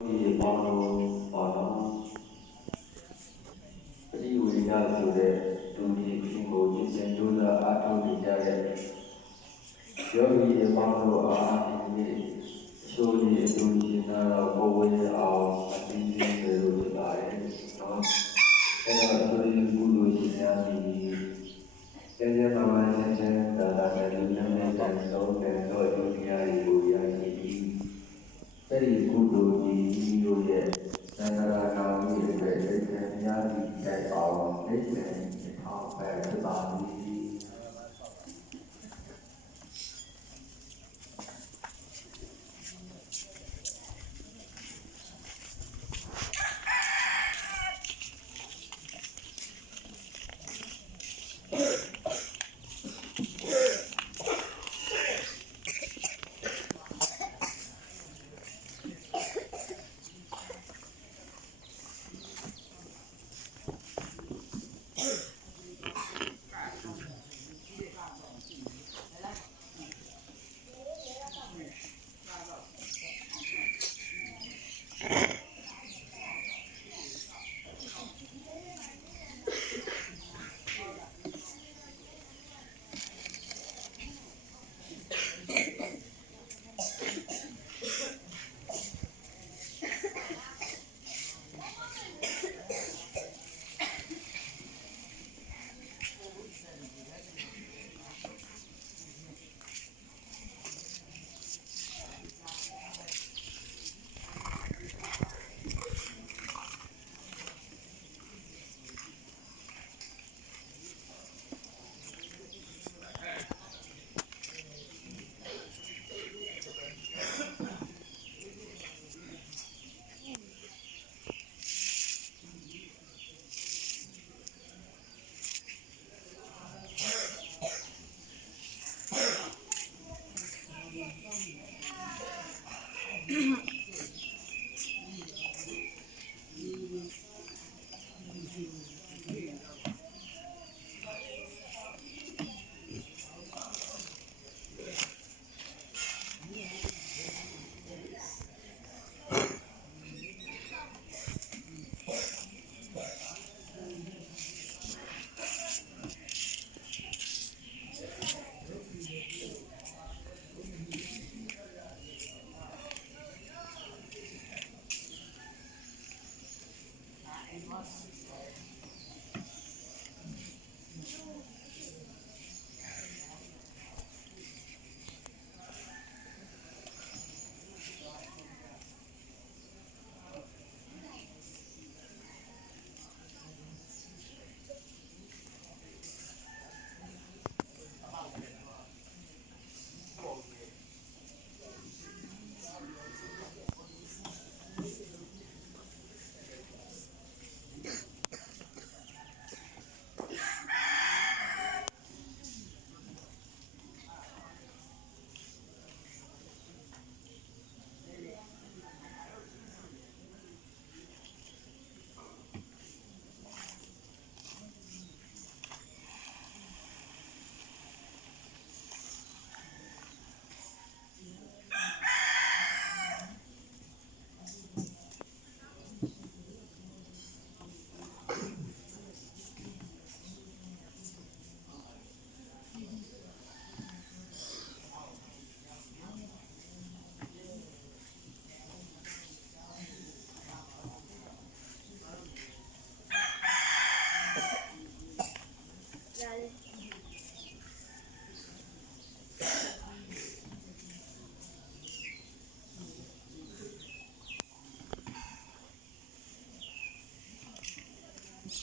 ဒီပေါင်းလို့ပေါ့နော်ပရိဝေဒဆိုတဲ့သူဒီဖြစ်ကိုရည်စင်ကြိုးစားအားထုတ်နေကြတဲ့ယောဂီတွေပေါင်းလို့အားဒီနေ့ဆိုဒီအတူရှင်သာတော့ကိုယ်ဝေအောင်အသိဉာဏ်တွေလို့ဖြစ်ပါတယ်နော်အဲ့တော့ဆိုဒီကုသိုလ်ရှင်များဒီကျေကျေပါပါနဲ့ဆင်းသာသာနဲ့လူနာနဲ့တန်ဆုံးတဲ့တော့ဒုတိယတွေကိုရရှိပြီးအဲ့ဒီကုသိုလ်ကြီးတို့ရဲ့သံဃာတော်ကြီးတွေအတွက်သိက္ခာများပြီးတိုက်အောင်သိက္ခာထောက်ပံ့ပါသည်